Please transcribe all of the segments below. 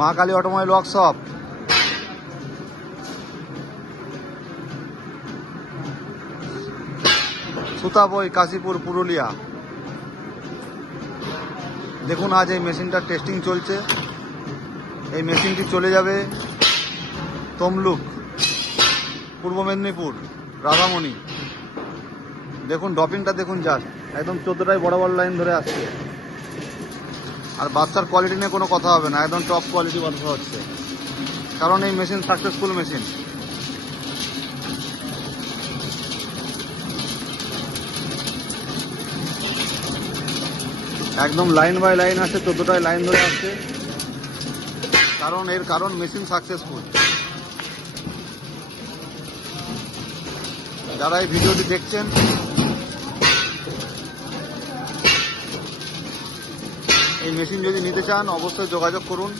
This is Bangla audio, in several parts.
মা কালী অটোমোবাইল ওয়ার্কশপ, সুতাবই, কাশীপুর, পুরুলিয়া। দেখুন আজ এই মেশিনটার টেস্টিং চলছে। এই মেশিনটি চলে যাবে তমলুক, পূর্ব মেদিনীপুর, রাধামণি। দেখুন ড্রপিংটা দেখুন, জাস্ট একদম 14টাই বরাবর লাইন ধরে আসছে। আর বাচ্চার কোয়ালিটি নিয়ে কোনো কথা হবে না, একদম টপ কোয়ালিটি বাচ্চা হচ্ছে, কারণ এই মেশিন সাকসেসফুল মেশিন। একদম লাইন বাই লাইন আসছে, 14টায় লাইন ধরে আসছে, কারণ মেশিন সাকসেসফুল। যারা এই ভিডিওটি দেখছেন, এই মেশিন যদি নিতে চান অবশ্যই যোগাযোগ করুন।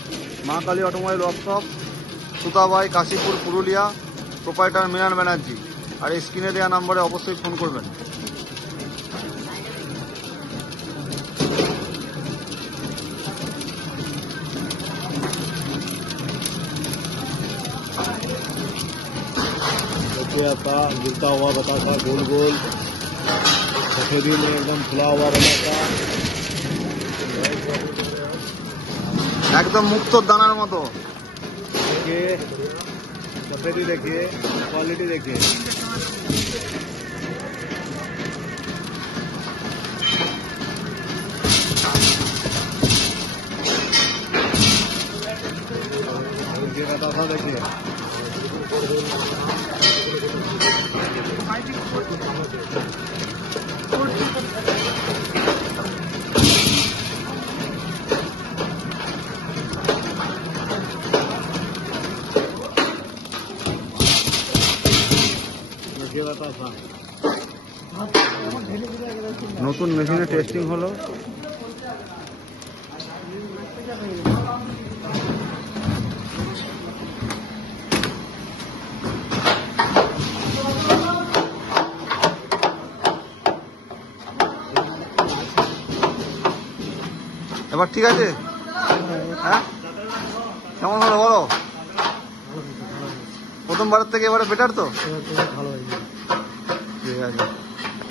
Ma Kali automobile workshop, Sutabai, Kashipur, Purulia. Proprietor Mrinal Banerjee. আর এই স্ক্রিনে দেওয়া নম্বরে অবশ্যই ফোন করবেন। था गिरता हुआ बतासा, गोल गोल सफेदी में एकदम खुला हुआ बतासा, একদম মুক্তোর দানার মতো। देखिए सफेदी, देखिए क्वालिटी, देखिए ये बतासा, देखिए নতুন মেশিনে টেস্টিং হলো। এবার ঠিক আছে? হ্যাঁ, কেমন হলো বলো? প্রথমবারের থেকে এবারে বেটার তো? ভালো হয়েছে। ঠিক আছে।